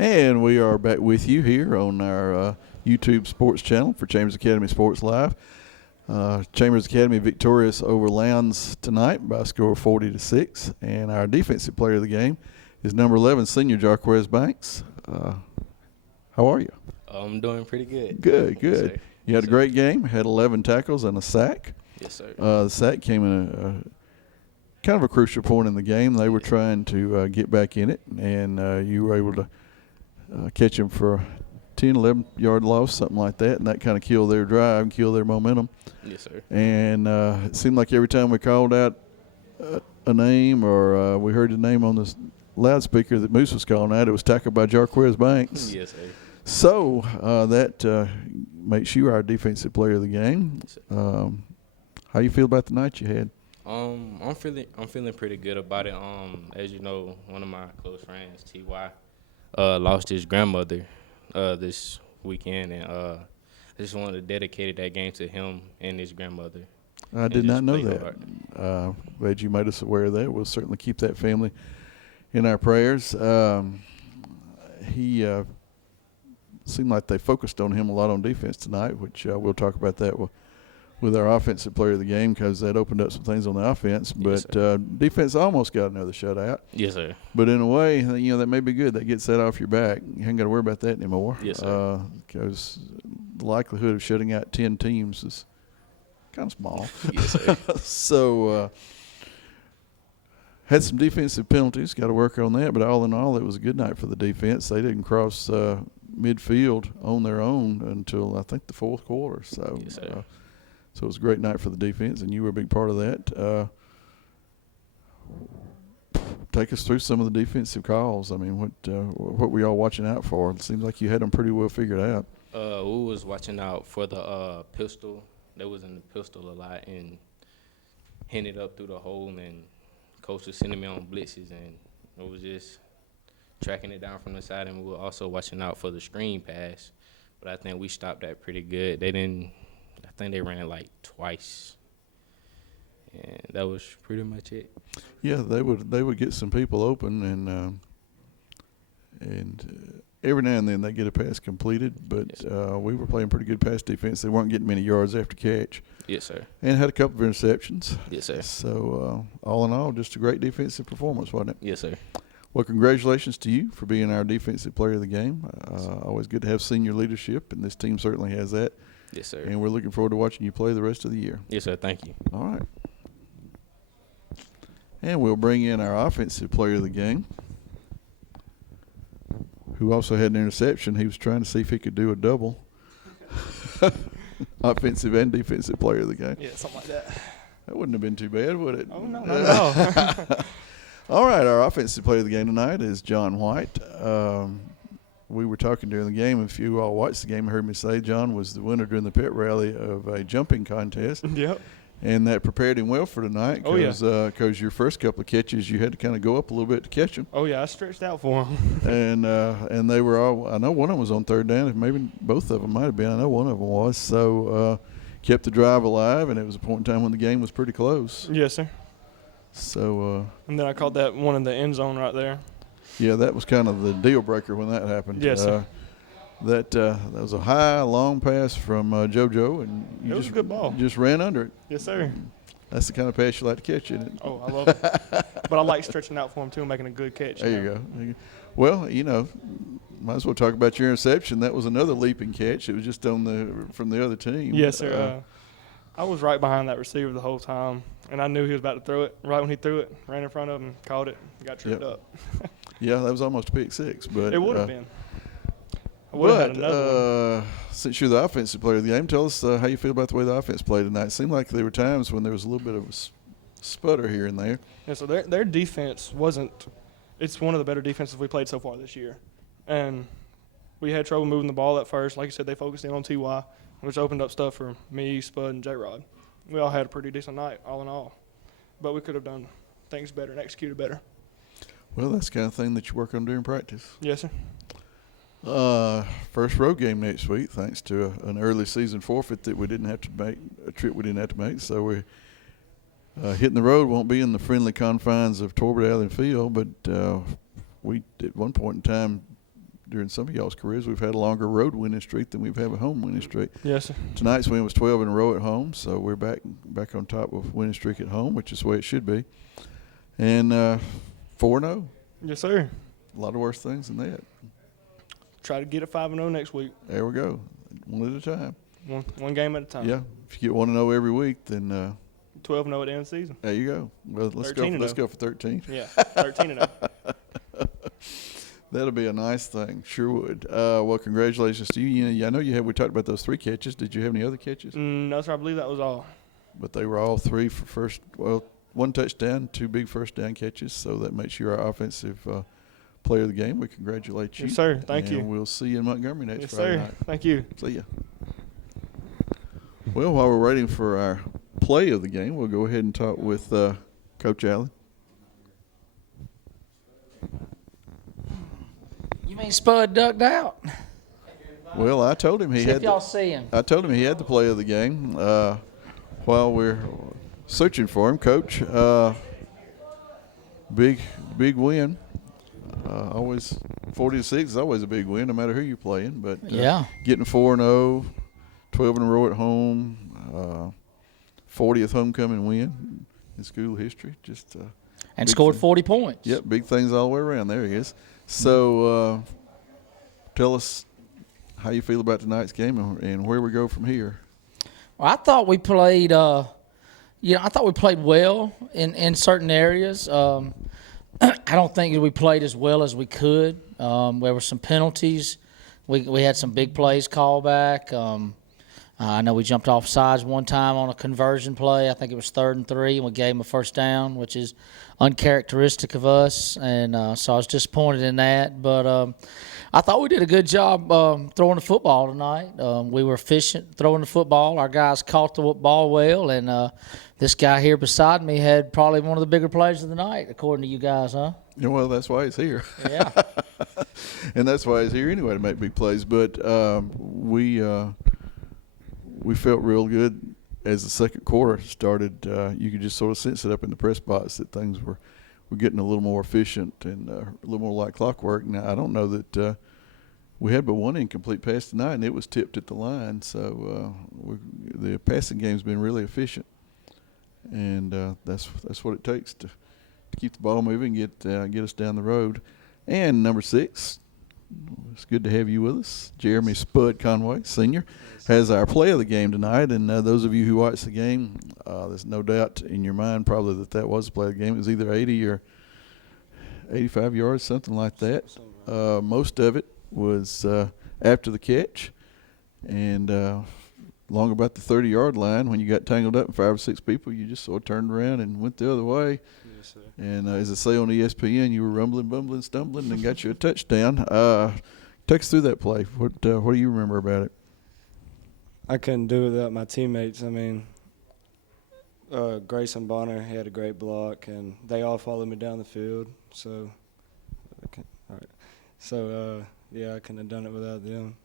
And we are back with you here on our YouTube sports channel for Chambers Academy Sports Live. Chambers Academy victorious over Lowndes tonight by a score of 40-6. And our defensive player of the game is number 11, senior Jarquez Banks. How are you? I'm doing pretty good. Good. Yes, You had a great game, had 11 tackles and a sack. Yes, sir. The sack came in a kind of a crucial point in the game. They were trying to get back in it, and you were able to catch him for a 10, 11-yard loss, something like that, and that kind of killed their drive and killed their momentum. Yes, sir. And it seemed like every time we called out a name or we heard the name on the loudspeaker that Moose was calling out, it was tackled by Jarquez Banks. Yes, sir. So that makes you our defensive player of the game. How you feel about the night you had? I'm feeling pretty good about it. As you know, one of my close friends, T.Y., lost his grandmother this weekend, and I just wanted to dedicate that game to him and his grandmother. I did not know that. Glad you made us aware of that. We'll certainly keep that family in our prayers. He seemed like they focused on him a lot on defense tonight, which we'll talk about that with our offensive player of the game because that opened up some things on the offense. But Yes, defense almost got another shutout. Yes, sir. But in a way, that may be good. That gets that off your back. You ain't got to worry about that anymore. Yes, sir. Because the likelihood of shutting out 10 teams is kind of small. Yes, sir. So had some defensive penalties. Got to work on that. But all in all, it was a good night for the defense. They didn't cross midfield on their own until, I think, the fourth quarter. So, Yes, sir. So it was a great night for the defense, and you were a big part of that. Take us through some of the defensive calls. I mean, what were y'all watching out for? It seems like you had them pretty well figured out. We was watching out for the pistol. They was in the pistol a lot and hitting it up through the hole, and coach was sending me on blitzes, and it was just tracking it down from the side, and we were also watching out for the screen pass. But I think we stopped that pretty good. I think they ran it like twice, and that was pretty much it. Yeah, they would get some people open, and every now and then they get a pass completed. But Yes, we were playing pretty good pass defense. They weren't getting many yards after catch, Yes, sir. and had a couple of interceptions. Yes, sir. So all in all, just a great defensive performance, wasn't it? Yes, sir. Well, congratulations to you for being our defensive player of the game. Always good to have senior leadership, and this team certainly has that. Yes, sir. And we're looking forward to watching you play the rest of the year. Yes, sir. Thank you. All right. And we'll bring in our offensive player of the game, who also had an interception. He was trying to see if he could do a double. Offensive and defensive player of the game. Yeah, something like that. That wouldn't have been too bad, would it? Oh, no, not at all. All right, our offensive player of the game tonight is John White. We were talking during the game. If you all watched the game, heard me say John was the winner during the pit rally of a jumping contest. Yep. And that prepared him well for tonight Oh, yeah. because your first couple of catches, you had to kind of go up a little bit to catch them. Oh, yeah, I stretched out for him. And they were all – I know one of them was on third down. Maybe both of them might have been. I know one of them was. So kept the drive alive, and it was a point in time when the game was pretty close. Yes, sir. So And then I caught that one in the end zone right there. yeah, that was kind of the deal breaker when that happened. Yes, sir. That was a high, long pass from JoJo, and you It was a good ball. just ran under it. Yes, sir. That's the kind of pass you like to catch, isn't it? Oh, I love it. But I like stretching out for him, too, and making a good catch. There you go. Well, might as well talk about your interception. That was another leaping catch. It was just from the other team. Yes, sir. I was right behind that receiver the whole time, and I knew he was about to throw it. Right when he threw it, ran in front of him, caught it, got tripped up. Yeah, that was almost a pick six. But It would have been. I would have had another one. Since you're the offensive player of the game, tell us how you feel about the way the offense played tonight. It seemed like there were times when there was a little bit of a sputter here and there. Yeah, so their defense wasn't – it's one of the better defenses we played so far this year. And we had trouble moving the ball at first. Like I said, they focused in on T.Y., which opened up stuff for me, Spud, and J-Rod. We all had a pretty decent night, all in all. But we could have done things better and executed better. Well, that's the kind of thing that you work on during practice. Yes, sir. First road game next week, thanks to an early season forfeit that we didn't have to make, a trip we didn't have to make. So we're hitting the road. Won't be in the friendly confines of Torbert Allen Field, but we at one point in time during some of y'all's careers, we've had a longer road winning streak than we've had a home winning streak. Yes, sir. Tonight's win was 12 in a row at home, so we're back on top of winning streak at home, which is the way it should be. And 4-0. Yes, sir. A lot of worse things than that. Try to get it 5-0 next week. There we go. One at a time. One game at a time. Yeah. If you get 1-0 every week, then 12-0 at the end of the season. there you go. Well, let's go for 13. Yeah, 13-0. That'll be a nice thing. Sure would. Well, congratulations to you. I know we talked about those 3 catches. Did you have any other catches? No, sir. I believe that was all. But they were all 3 for first. Well, 1 touchdown, 2 big first down catches. So that makes you our offensive player of the game. We congratulate you. Yes, sir. Thank you. And we'll see you in Montgomery next Yes, Friday sir. night. Thank you. See ya. Well, while we're waiting for our play of the game, we'll go ahead and talk with Coach Allen. You mean Spud ducked out? Well, I told him he See had. if y'all see him. I told him he had the play of the game. While we're searching for him, Coach, big win. Always 40-6 is always a big win, no matter who you're playing. But Yeah. getting 4-0, 12 in a row at home, 40th homecoming win in school history. Just And big scored thing. 40 points. Yep, big things all the way around. There he is. So tell us how you feel about tonight's game and where we go from here. Well, I thought we played. I thought we played well in certain areas. I don't think we played as well as we could. There were some penalties. We had some big plays called back. I know we jumped off sides one time on a conversion play. I think it was 3rd and 3, and we gave them a first down, which is uncharacteristic of us. And so I was disappointed in that. But I thought we did a good job throwing the football tonight. We were efficient throwing the football. Our guys caught the ball well, and this guy here beside me had probably one of the bigger plays of the night, according to you guys, huh? Yeah, well, that's why he's here. Yeah. And that's why he's here anyway, to make big plays. But we felt real good as the second quarter started. You could just sort of sense it up in the press box that things were getting a little more efficient and a little more like clockwork. Now, I don't know that we had but one incomplete pass tonight, and it was tipped at the line. So the passing game's been really efficient, and that's what it takes to keep the ball moving, get us down the road. And number 6, it's good to have you with us. Jeremy Spud Conway, senior, has our play of the game tonight. And those of you who watched the game, there's no doubt in your mind probably that was the play of the game. It was either 80 or 85 yards, something like that. Most of it was after the catch, and long about the 30-yard line when you got tangled up in 5 or 6 people, you just sort of turned around and went the other way. Yes, sir. And as I say on ESPN, you were rumbling, bumbling, stumbling, and got you a touchdown. Take us through that play. What do you remember about it? I couldn't do it without my teammates. I mean, Grayson Bonner, he had a great block, and they all followed me down the field. So, yeah, I couldn't have done it without them.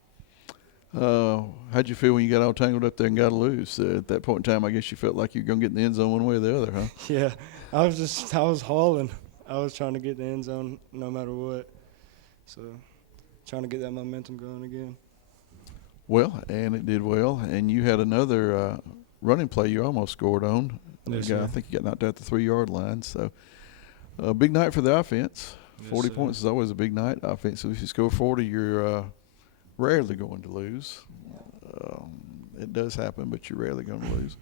How'd you feel when you got all tangled up there and got to lose? At that point in time, I guess you felt like you were going to get in the end zone one way or the other, huh? Yeah, I was hauling. I was trying to get the end zone no matter what. So, trying to get that momentum going again. Well, and it did well. And you had another running play you almost scored on. Yes, I sir. think you got knocked out the 3-yard line. So, a big night for the offense. Yes, 40 sir. points is always a big night offensively. If you score 40, you're rarely going to lose. It does happen, but you're rarely going to lose.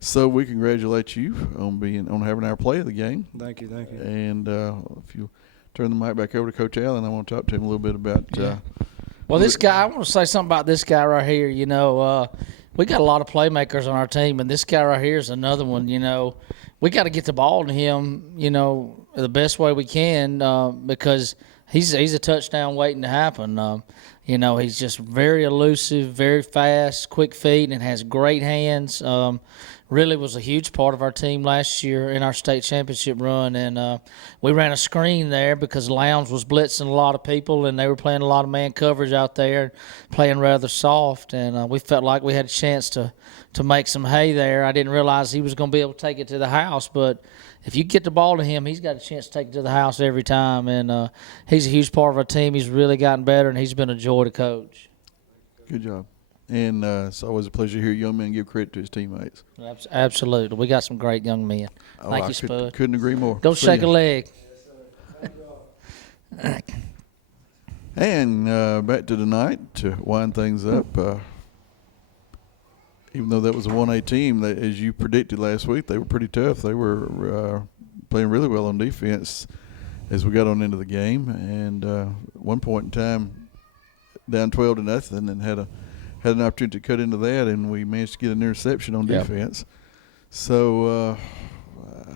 So we congratulate you on having our play of the game. Thank you. And if you turn the mic back over to Coach Allen, I want to talk to him a little bit about. Well, this guy, I want to say something about this guy right here. You know, we got a lot of playmakers on our team, and this guy right here is another one. You know, we got to get the ball to him, you know, the best way we can because he's a touchdown waiting to happen. You know, he's just very elusive, very fast, quick feet, and has great hands. Really was a huge part of our team last year in our state championship run. And we ran a screen there because Lowndes was blitzing a lot of people, and they were playing a lot of man coverage out there, playing rather soft. And we felt like we had a chance to make some hay there. I didn't realize he was going to be able to take it to the house, but if you get the ball to him, he's got a chance to take it to the house every time. And he's a huge part of our team. He's really gotten better, and he's been a joy to coach. Good job. And it's always a pleasure to hear young men give credit to his teammates. Absolutely. We got some great young men. Thank you, Spud. Couldn't agree more. Go shake a leg. And back to tonight to wind things up. Even though that was a 1A team, as you predicted last week, they were pretty tough. They were playing really well on defense as we got on into the game. And at one point in time, down 12-0, and had an opportunity to cut into that, and we managed to get an interception on defense. So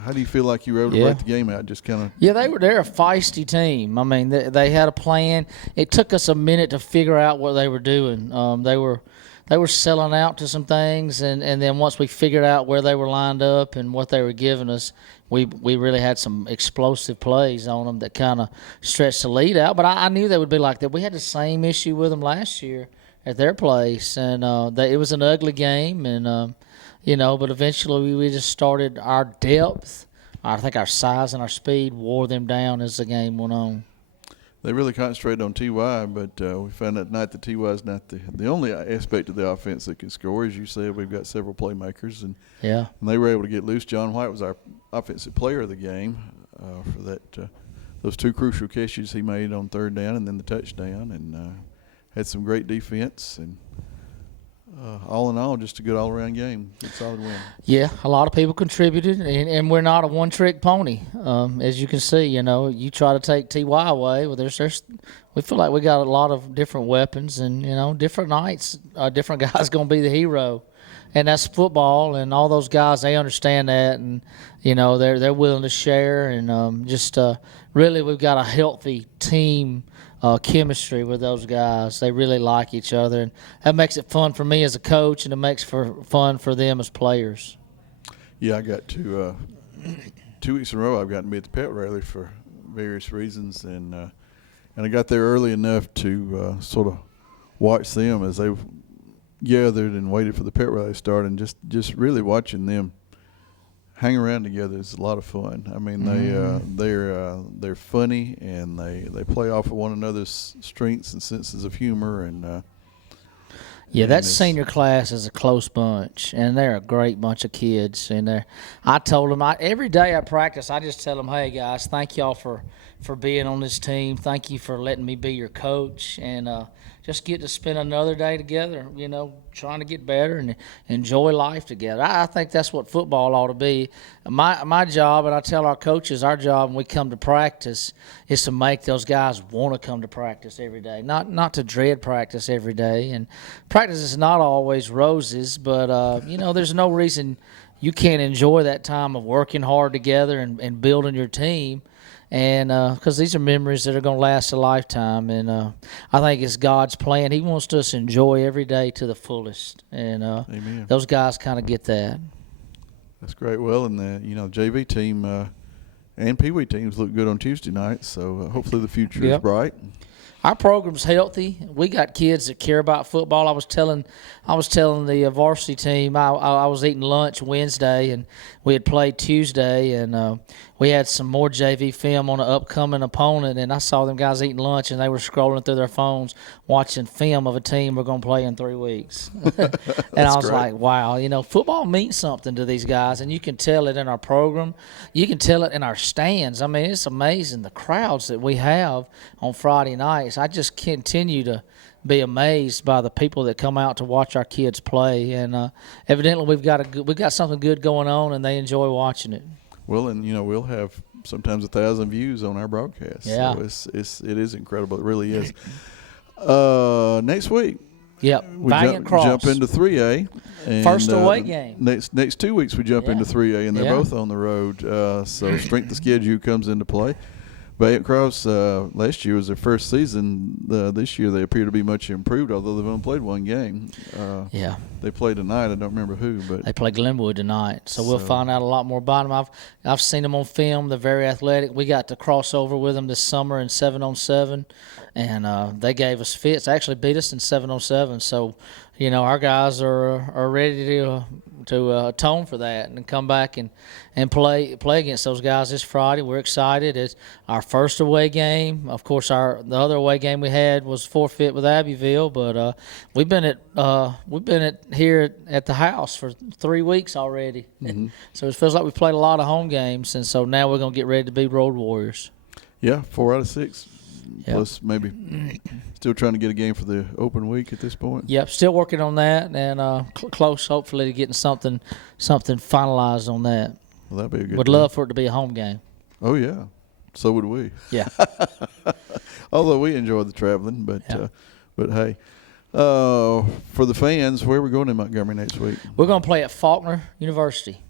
how do you feel like you were able to break the game out? Just kind of. Yeah, they're a feisty team. I mean, they had a plan. It took us a minute to figure out what they were doing. They were selling out to some things, and then once we figured out where they were lined up and what they were giving us, we really had some explosive plays on them that kind of stretched the lead out. But I knew they would be like that. We had the same issue with them last year at their place, and it was an ugly game, and but eventually we just started our depth. I think our size and our speed wore them down as the game went on. They really concentrated on T.Y., but we found that night that T.Y. is not the only aspect of the offense that can score. As you said, we've got several playmakers, and they were able to get loose. John White was our offensive player of the game for that those two crucial catches he made on third down and then the touchdown, and had some great defense, and all in all, just a good all-around game. Good solid win. Yeah, a lot of people contributed, and we're not a one-trick pony. As you can see, you try to take T.Y. away. Well, we feel like we got a lot of different weapons, and, different nights, different guys going to be the hero. And that's football, and all those guys, they understand that, and, they're willing to share. And really we've got a healthy team chemistry with those guys. They really like each other, and that makes it fun for me as a coach, and it makes for fun for them as players. Yeah, I got to 2 weeks in a row I've gotten to be at the pep rally for various reasons, and I got there early enough to sort of watch them as they gathered and waited for the pep rally to start, and just really watching them hang around together is a lot of fun. I mean, they're funny, and they play off of one another's strengths and senses of humor, and that senior class is a close bunch, and they're a great bunch of kids. And I told them every day I practice, I just tell them, hey guys, thank y'all for being on this team. Thank you for letting me be your coach, and just get to spend another day together, trying to get better and enjoy life together. I think that's what football ought to be. My job, and I tell our coaches, our job when we come to practice is to make those guys want to come to practice every day, not to dread practice every day. And practice is not always roses, but, there's no reason you can't enjoy that time of working hard together and building your team. And because these are memories that are going to last a lifetime, and I think it's God's plan. He wants us to enjoy every day to the fullest, and Amen. Those guys kind of get that. That's great. Well, and the JV team and Pee Wee teams look good on Tuesday night, so hopefully the future is bright. Our program's healthy. We got kids that care about football. I was telling the varsity team I was eating lunch Wednesday, and we had played Tuesday, and we had some more JV film on an upcoming opponent, and I saw them guys eating lunch, and they were scrolling through their phones watching film of a team we're going to play in 3 weeks. And I was like, wow, football means something to these guys, and you can tell it in our program. You can tell it in our stands. I mean, it's amazing the crowds that we have on Friday nights. I just continue to be amazed by the people that come out to watch our kids play, and evidently we've got something good going on, and they enjoy watching it. Well, and we'll have sometimes 1,000 views on our broadcast. Yeah, so it is incredible. It really is. Next week, we jump into 3A. And, first away game. Next 2 weeks we jump into 3A, and they're both on the road. So strength of schedule comes into play. Valiant Cross last year was their first season. This year they appear to be much improved, although they've only played one game. Yeah. They play tonight. I don't remember who, but They play Glenwood tonight, so we'll So- find out a lot more about them. I've seen them on film. They're very athletic. We got to cross over with them this summer in 7-on-7, and they gave us fits. Actually beat us in 7-on-7. So, our guys are ready to atone for that and come back and play against those guys this Friday. We're excited. It's our first away game. Of course, the other away game we had was forfeit with Abbeville, but we've been at here at the house for 3 weeks already. Mm-hmm. So it feels like we played a lot of home games, and so now we're gonna get ready to be road warriors. yeah, 4 out of 6. Yep. Plus maybe still trying to get a game for the open week at this point. Yep, still working on that, and close hopefully to getting something finalized on that. Well, that'd be a good. Would deal. love for it to be a home game. Oh yeah, so would we. Yeah. Although we enjoy the traveling, but Yeah. but hey, for the fans, where are we going in Montgomery next week? We're going to play at Faulkner University.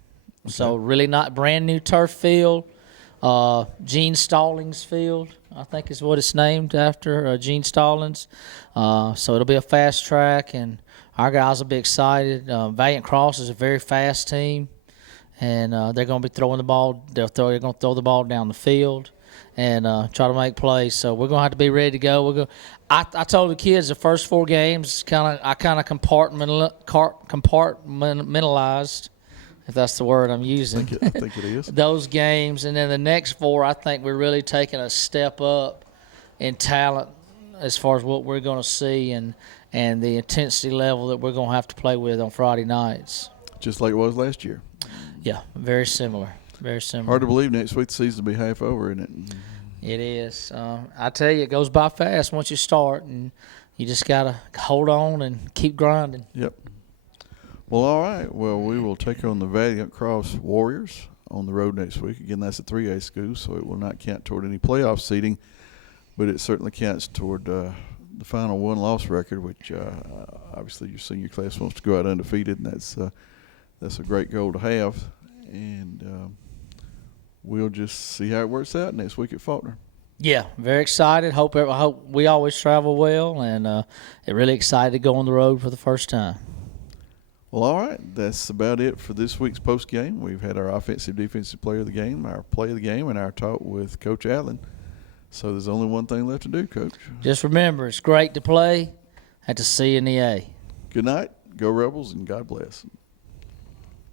So really not brand new turf field. Gene Stallings Field, I think is what it's named after, Gene Stallings. So it'll be a fast track, and our guys will be excited. Valiant Cross is a very fast team, and they're going to be throwing the ball. They're going to throw the ball down the field and try to make plays. So we're going to have to be ready to go. I told the kids the first 4 games I kind of compartmentalized, if that's the word I'm using. I think it is. Those games, and then the next 4, I think we're really taking a step up in talent as far as what we're going to see and the intensity level that we're going to have to play with on Friday nights. Just like it was last year. Yeah, very similar. Very similar. Hard to believe next week the season will be half over, isn't it? It is. I tell you, it goes by fast once you start, and you just got to hold on and keep grinding. Yep. Well, all right. Well, we will take on the Valiant Cross Warriors on the road next week. Again, that's a 3A school, so it will not count toward any playoff seeding, but it certainly counts toward the final 1-loss record, which obviously your senior class wants to go out undefeated, and that's a great goal to have. And we'll just see how it works out next week at Faulkner. Yeah, very excited. Hope we always travel well, and really excited to go on the road for the first time. Well, all right. That's about it for this week's post game. We've had our offensive, defensive player of the game, our play of the game, and our talk with Coach Allen. So there's only one thing left to do, Coach. Just remember, it's great to play and to see you in the A. Good night. Go Rebels, and God bless.